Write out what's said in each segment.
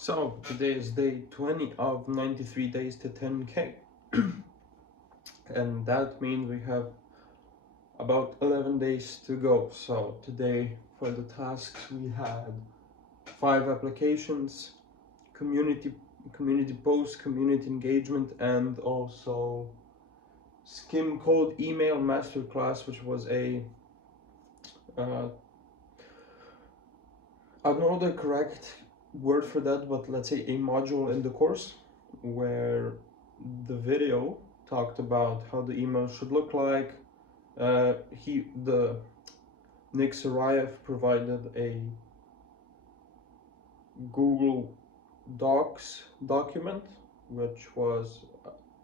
So today is day 20 of 93 days to 10K. And that means we have about 11 days to go. So today for the tasks we had 5 applications, community posts, community engagement, and also Skim Code email masterclass, which was a I don't know the correct word for that, but let's say a module in the course where the video talked about how the email should look like. Nick Sarayev provided a Google Docs document, which was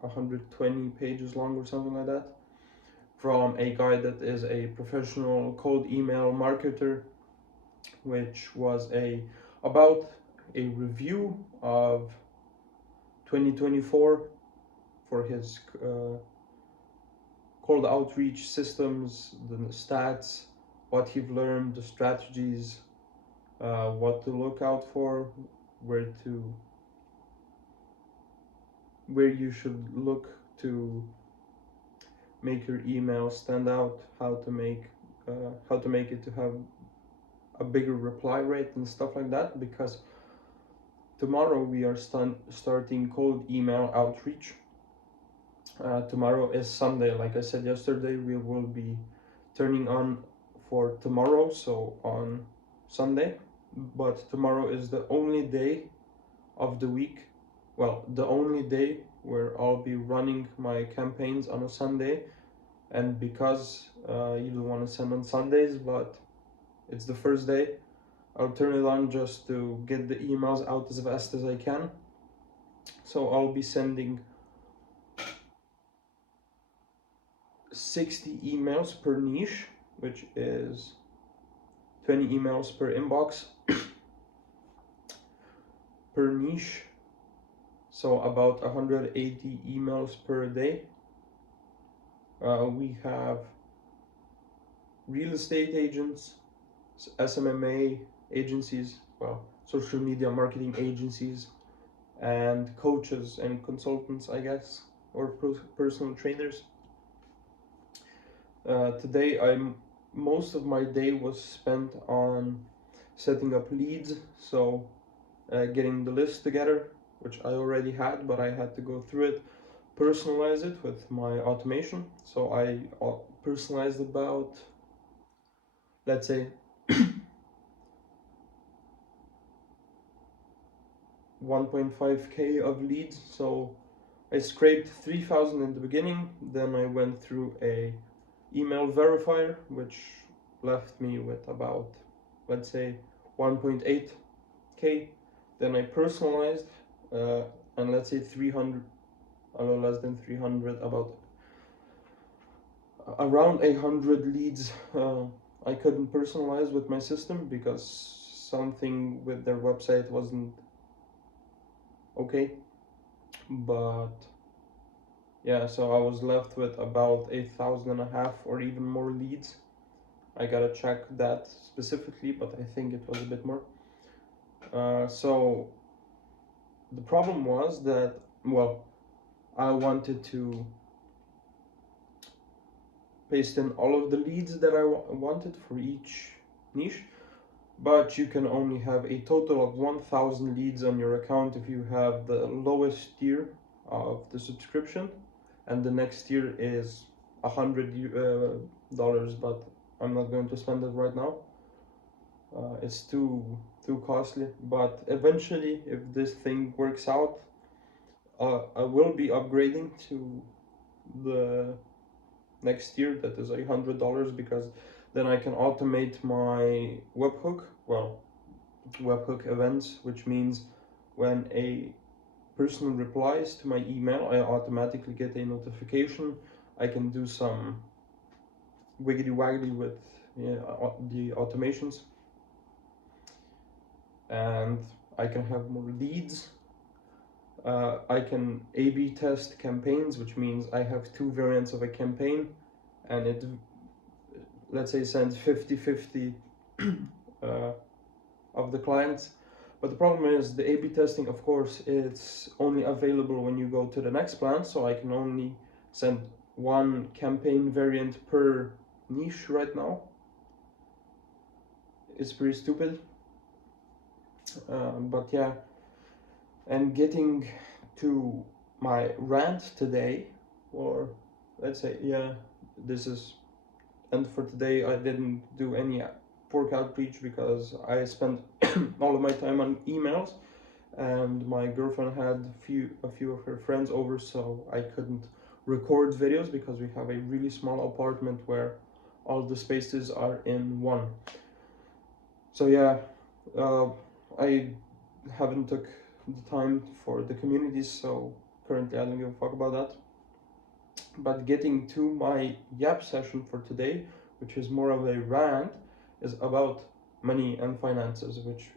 120 pages long or something like that, from a guy that is a professional cold email marketer, which was about a review of 2024 for his cold outreach systems, the stats, what he've learned, the strategies, what to look out for, where you should look to make your email stand out, how to make it to have a bigger reply rate and stuff like that, because tomorrow we are starting cold email outreach. Tomorrow is Sunday. Like I said yesterday, we will be turning on for tomorrow, so on Sunday. But tomorrow is the only day of the week, well, the only day where I'll be running my campaigns on a Sunday. And because you don't want to send on Sundays, but it's the first day, I'll turn it on just to get the emails out as fast as I can. So I'll be sending 60 emails per niche, which is 20 emails per inbox per niche, so about 180 emails per day. We have real estate agents, SMMA agencies, well, social media marketing agencies, and coaches and consultants, I guess, or personal trainers. Today most of my day was spent on setting up leads, so getting the list together, which I already had, but I had to go through it, personalize it with my automation. So I personalized about, let's say, 1.5K of leads. So I scraped 3,000 in the beginning, then I went through a email verifier, which left me with about, let's say, 1.8K. Then I personalized, and let's say 300, a little less than 300, about around 100 leads I couldn't personalize with my system because something with their website wasn't okay. But yeah, so I was left with about 1,500 or even more leads. I gotta check that specifically, but I think it was a bit more. So the problem was that, well, I wanted to paste in all of the leads that I wanted for each niche, but you can only have a total of 1,000 leads on your account if you have the lowest tier of the subscription, and the next tier is $100, but I'm not going to spend it right now. It's too costly, but eventually, if this thing works out, I will be upgrading to the next year that is $100, because then I can automate my webhook events, which means when a person replies to my email, I automatically get a notification. I can do some wiggity waggity with the automations, and I can have more leads. I can A/B test campaigns, which means I have 2 variants of a campaign, and it, let's say, sends 50-50 of the clients. But the problem is the A/B testing, of course, it's only available when you go to the next plan, so I can only send one campaign variant per niche right now. It's pretty stupid. But yeah, and getting to my rant today, or let's say, yeah, this is, and for today I didn't do any pork outreach because I spent all of my time on emails, and my girlfriend had a few of her friends over, so I couldn't record videos because we have a really small apartment where all the spaces are in one. So yeah, I haven't took the time for the communities, so currently I don't give a fuck about that. But getting to my Yap session for today, which is more of a rant, is about money and finances, which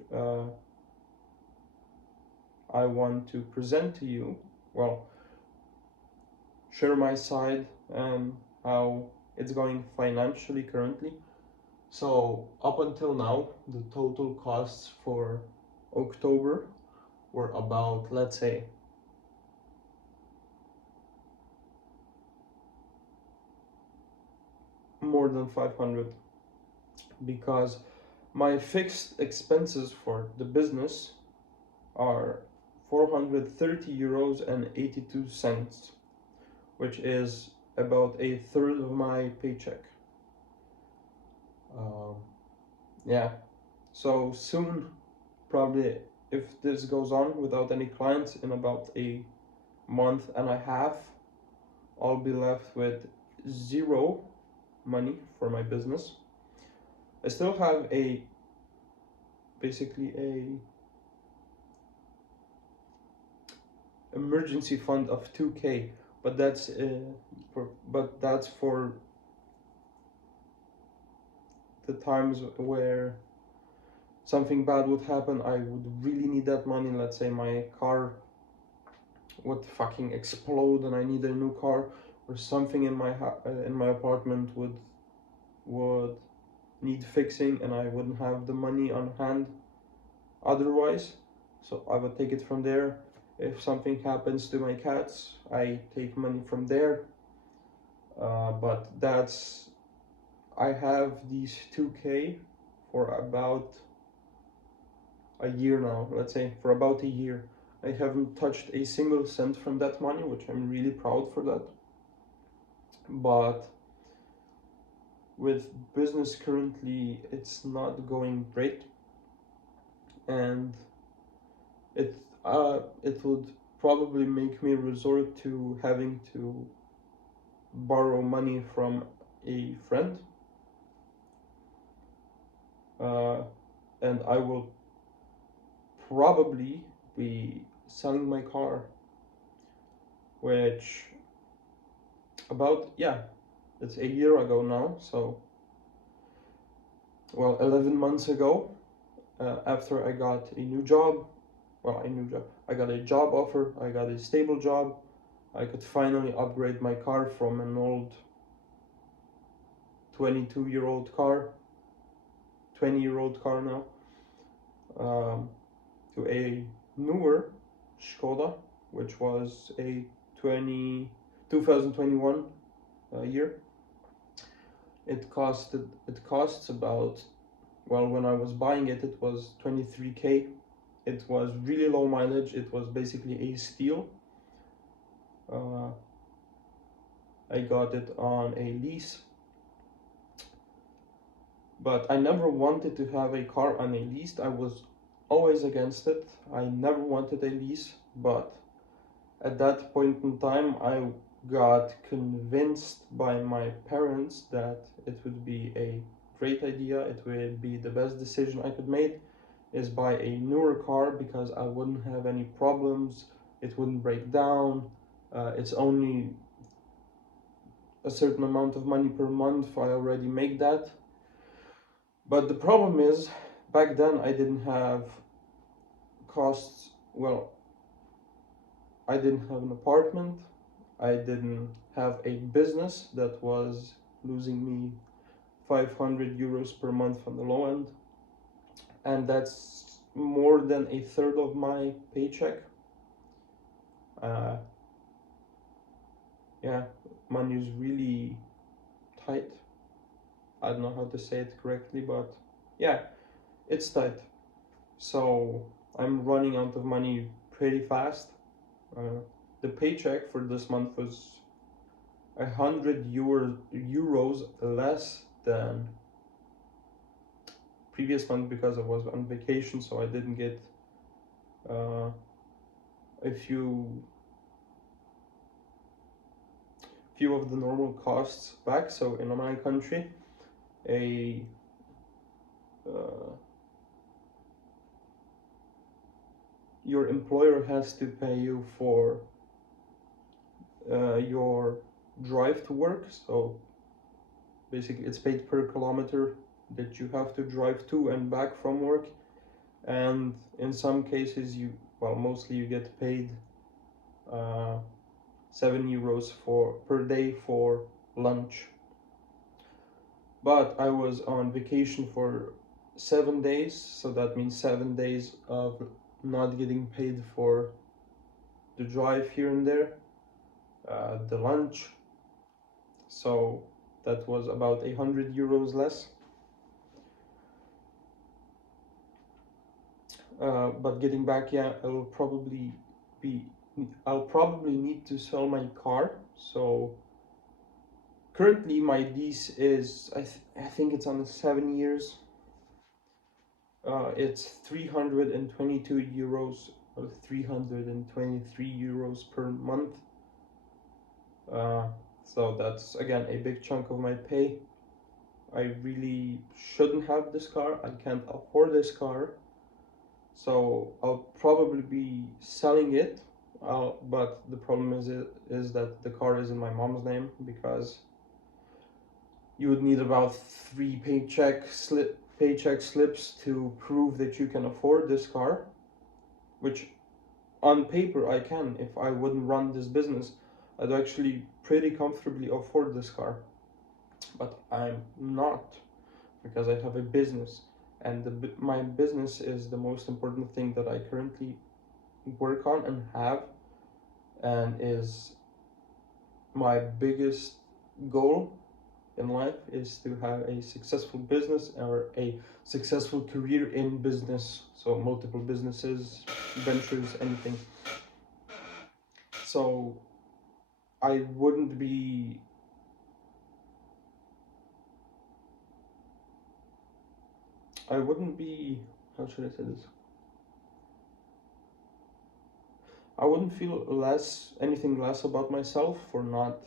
I want to present to you. Well, share my side and how it's going financially currently. So up until now, the total costs for October were about, let's say, more than 500, because my fixed expenses for the business are 430 euros and 82 cents, which is about a third of my paycheck. Yeah, so soon, probably, if this goes on without any clients, in about a month and a half, I'll be left with zero money for my business. I still have basically a emergency fund of 2k, but that's for the times where something bad would happen. I would really need that money. Let's say my car would fucking explode and I need a new car, or something in my apartment would need fixing, and I wouldn't have the money on hand otherwise. So I would take it from there. If something happens to my cats, I take money from there. But I have these 2k for about a year now. Let's say for about a year. I haven't touched a single cent from that money, which I'm really proud for that. But with business currently, it's not going great, and it would probably make me resort to having to borrow money from a friend, and I will probably be selling my car, which it's a year ago now, so 11 months ago, after I got a new job, I got a job offer, I got a stable job, I could finally upgrade my car from an old 22-year-old car, 20-year-old car now, to a newer Skoda, which was a 2021 year. It costs about, when I was buying it, it was 23k. It was really low mileage. It was basically a steal. I got it on a lease, but I never wanted to have a car on a lease. I was always against it. I never wanted a lease, but at that point in time, I got convinced by my parents that it would be a great idea, it would be the best decision I could make, is buy a newer car, because I wouldn't have any problems, it wouldn't break down, it's only a certain amount of money per month, I already make that. But the problem is, back then I didn't have costs, I didn't have an apartment, I didn't have a business that was losing me 500 euros per month on the low end, and that's more than a third of my paycheck. Yeah, money is really tight. I don't know how to say it correctly, but yeah, it's tight. So I'm running out of money pretty fast. The paycheck for this month was 100 euros less than previous month because I was on vacation, so I didn't get a few of the normal costs back. So in my country, a your employer has to pay you for your drive to work. So basically it's paid per kilometer that you have to drive to and back from work, and in some cases mostly you get paid 7 euros per day for lunch. But I was on vacation for 7 days, so that means 7 days of not getting paid for the drive here and there, the lunch. So that was about 100 euros less. But getting back, yeah, I'll probably need to sell my car. So currently my lease is I think it's on 7 years. It's 322 euros or 323 euros per month. So that's again a big chunk of my pay. I really shouldn't have this car. I can't afford this car. So I'll probably be selling it. But the problem is that the car is in my mom's name, because you would need about 3 paycheck slips to prove that you can afford this car, which on paper I can. If I wouldn't run this business, I'd actually pretty comfortably afford this car, but I'm not, because I have a business, and my business is the most important thing that I currently work on and have, and is my biggest goal in life, is to have a successful business or a successful career in business. So multiple businesses, ventures, anything. So I wouldn't be how should I say this? I wouldn't feel anything less about myself for not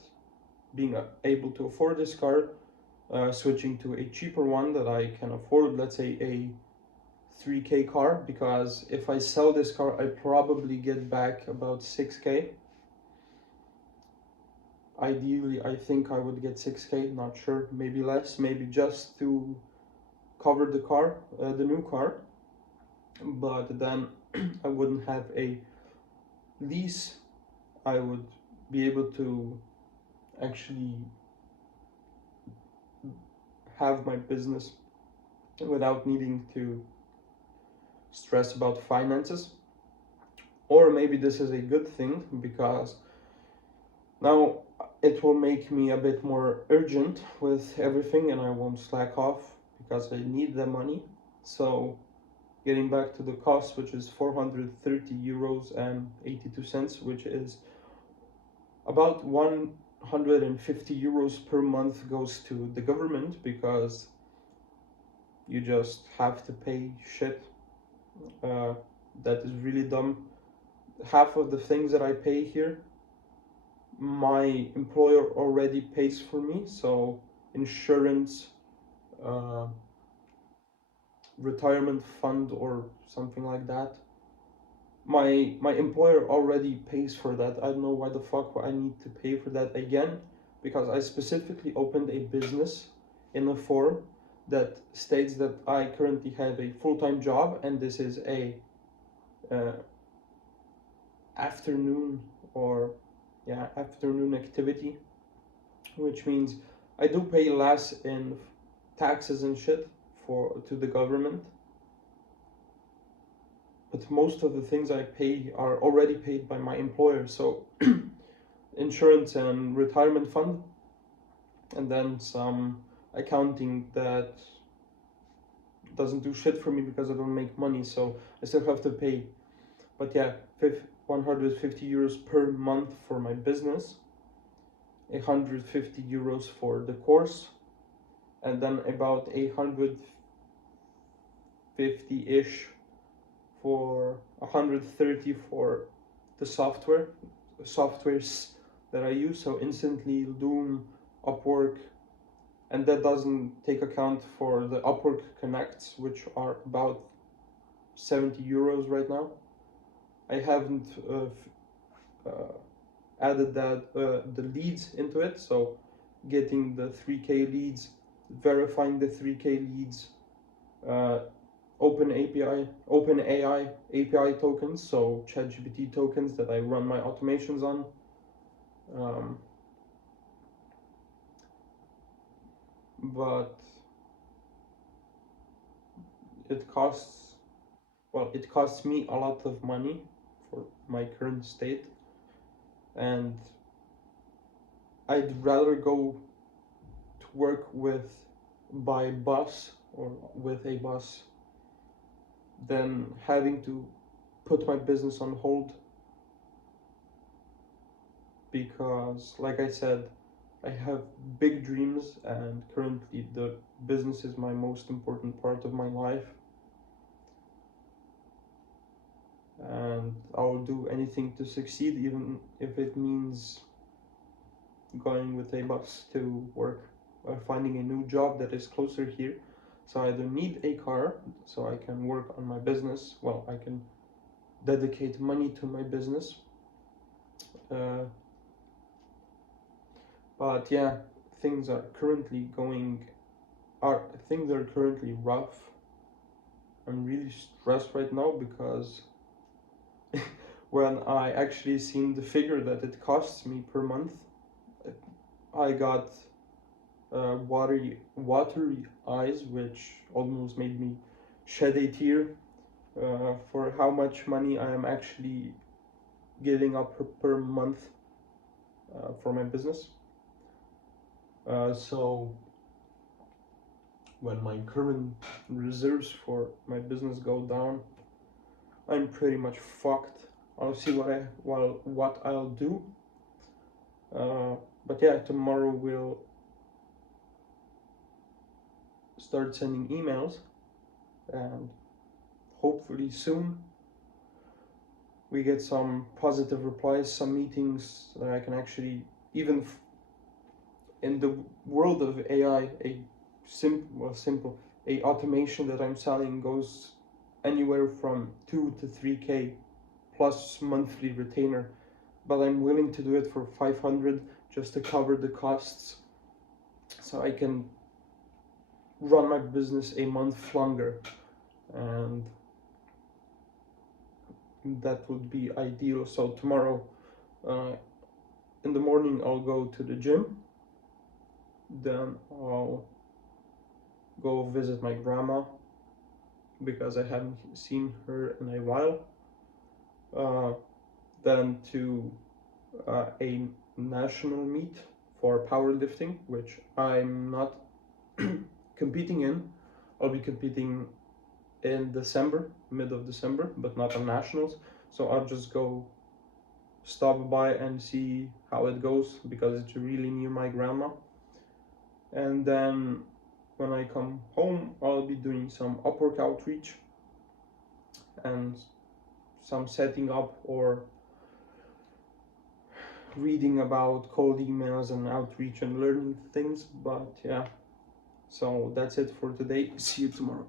being able to afford this car, switching to a cheaper one that I can afford, let's say a 3K car, because if I sell this car, I probably get back about 6K. Ideally, I think I would get 6K, not sure, maybe less, maybe just to cover the car, the new car. But then I wouldn't have a lease. I would be able to actually have my business without needing to stress about finances. Or maybe this is a good thing, because now it will make me a bit more urgent with everything, and I won't slack off because I need the money. So getting back to the cost, which is 430 euros and 82 cents, which is about 150 euros per month goes to the government, because you just have to pay shit. That is really dumb. Half of the things that I pay here, my employer already pays for me. So insurance, retirement fund or something like that, my employer already pays for that. I don't know why the fuck I need to pay for that again, because I specifically opened a business in a form that states that I currently have a full-time job, and this is a afternoon activity, which means I do pay less in taxes and shit to the government. but most of the things I pay are already paid by my employer. So insurance and retirement fund, and then some accounting that doesn't do shit for me because I don't make money, so I still have to pay. But yeah, 150 euros per month for my business, 150 euros for the course, and then about 850-ish for 130 for the softwares that I use, so Instantly, Loom, Upwork, and that doesn't take account for the Upwork Connects, which are about 70 euros right now. I haven't added that the leads into it, so getting the 3K leads, verifying the 3K leads, OpenAI API tokens, so ChatGPT tokens that I run my automations on. But it costs me a lot of money for my current state, and I'd rather go to work by bus or with a bus than having to put my business on hold, because like I said, I have big dreams, and currently the business is my most important part of my life, and I'll do anything to succeed, even if it means going with a bus to work or finding a new job that is closer here. So I don't need a car, so I can work on my business. Well, I can dedicate money to my business. But yeah, things are currently rough. I'm really stressed right now because when I actually seen the figure that it costs me per month, I got watery eyes, which almost made me shed a tear for how much money I am actually giving up per month for my business. So when my current reserves for my business go down, I'm pretty much fucked. I'll see what I'll do. But yeah, tomorrow we'll start sending emails, and hopefully soon we get some positive replies, some meetings that I can actually, even in the world of AI, a simple automation that I'm selling goes anywhere from 2 to 3K plus monthly retainer, but I'm willing to do it for 500 just to cover the costs, so I can run my business a month longer, and that would be ideal. So tomorrow in the morning I'll go to the gym, then I'll go visit my grandma because I haven't seen her in a while, then to a national meet for powerlifting, which I'm not competing in. I'll be competing in December, mid of December, but not on nationals. So I'll just go stop by and see how it goes because it's really near my grandma. And then when I come home, I'll be doing some Upwork outreach and some setting up or reading about cold emails and outreach and learning things. But yeah, so that's it for today. See you tomorrow.